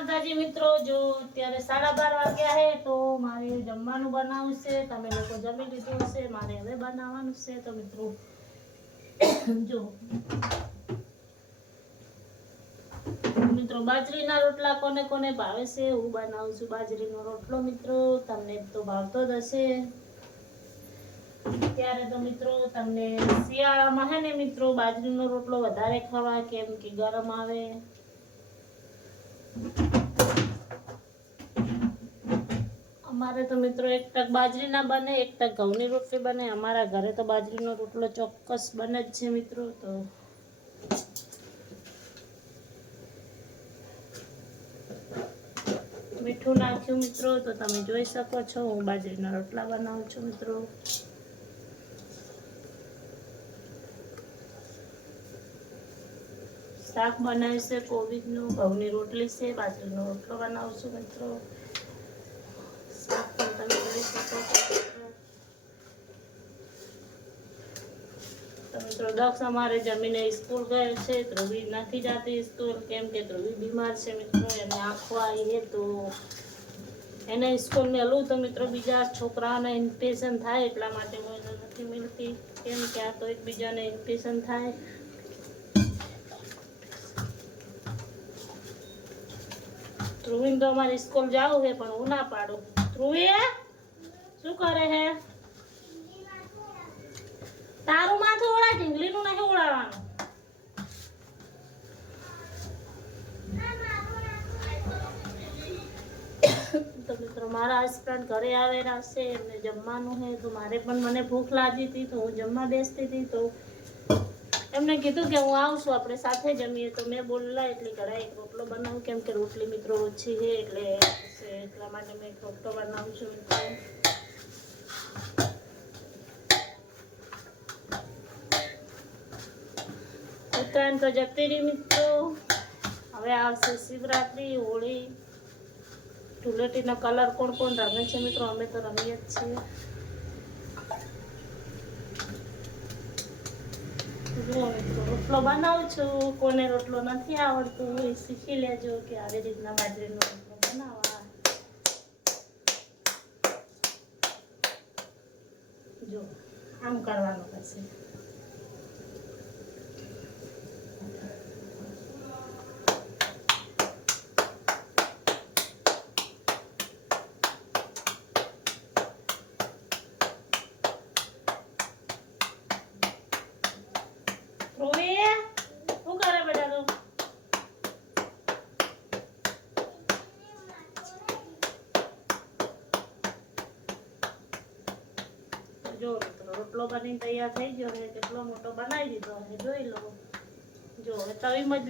માતાજી મિત્રો, જો અત્યારે સાડા બાર વાગ્યા છે તો મારે જમવાનું બનાવવું છે. તમે લોકો જમી લીધું હશે, મારે હવે બનાવવાનું છે. તો મિત્રો, જો. મિત્રો, બાજરીના રોટલા કોને કોને ભાવે છે, હું બનાવું છું બાજરીનો રોટલો, મિત્રો. તમને તો ભાવતો જ હશે. ત્યારે તો મિત્રો, તમને શિયાળામાં હે ને મિત્રો, બાજરીનો રોટલો વધારે ખાવા, કેમ કે ગરમ આવે. અમારે તો મિત્રો એક ટક બાજરીના બને, એક ટક ઘઉંની રોટલી બને. અમારા ઘરે તો બાજરીનો રોટલો ચોક્કસ બને જ છે મિત્રો, તો મીઠું નાખ્યું મિત્રો, તો તમે જોઈ શકો છો, હું બાજરીના રોટલા બનાવું છું મિત્રો. શાક બનાવ્યું છે કોબીજનું ઘઉંની રોટલી છે, બાજરીનો રોટલો બનાવું મિત્રો શાક પણ તમે જોઈ શકો છો દક્ષ અમારે જમીને સ્કૂલ ગયો છે, ધ્રુવી નથી જતી સ્કૂલ કેમ કે ધ્રુવી બીમાર છે મિત્રો, એને આંખો આવી તો એને સ્કૂલ મેલું તો મિત્રો બીજા છોકરાઓને ઇન્ફેક્શન થાય એટલા માટે હું એને નથી મિલતી કેમ કે આ તો એકબીજાને ઇન્ફેક્શન થાય. ધ્રુવીને તો અમારે સ્કૂલ જવું છે, પણ હું ના પાડું. ધ્રુવી શું કરે હે? તારું માથું ઓળા ઢીંગલીનું નહીં ઓળાવાનું તો મિત્રો, મારા હસબન્ડ ઘરે આવેલા છે, એમને જમવાનું છે, તો મારે પણ મને ભૂખ લાગી હતી, તો હું જમવા બેસતી હતી, તો એમને કીધું કે હું આવું છું આપણે સાથે જમીએ. તો મેં બોલલા એટલે ઘરે એક રોટલો બનાવું. કેમ કે રોટલી મિત્રો ઓછી છે, એટલે એટલા માટે મેં એક રોટલો બનાવું છું, મિત્રો. ઉત્તરાયણ તો જતી રહી મિત્રો. હવે આવશે શિવરાત્રી, હોળી. ધૂળેટીનો કલર કોણ કોણ રમે છે મિત્રો? અમે તો રમીએ જ છીએ. રોટલો બનાવું છું. કોને રોટલો નથી આવડતો એ શીખી લેજો કે આવી રીતના બાજરીનો રોટલો બનાવવા જો આમ કરવાનું પછી ધ્રુવી રોટલો બની તૈયાર થઈ ગયો છે કેટલો મોટો બનાવી દીધો છે જોઈ લો. જો તવીમાં જ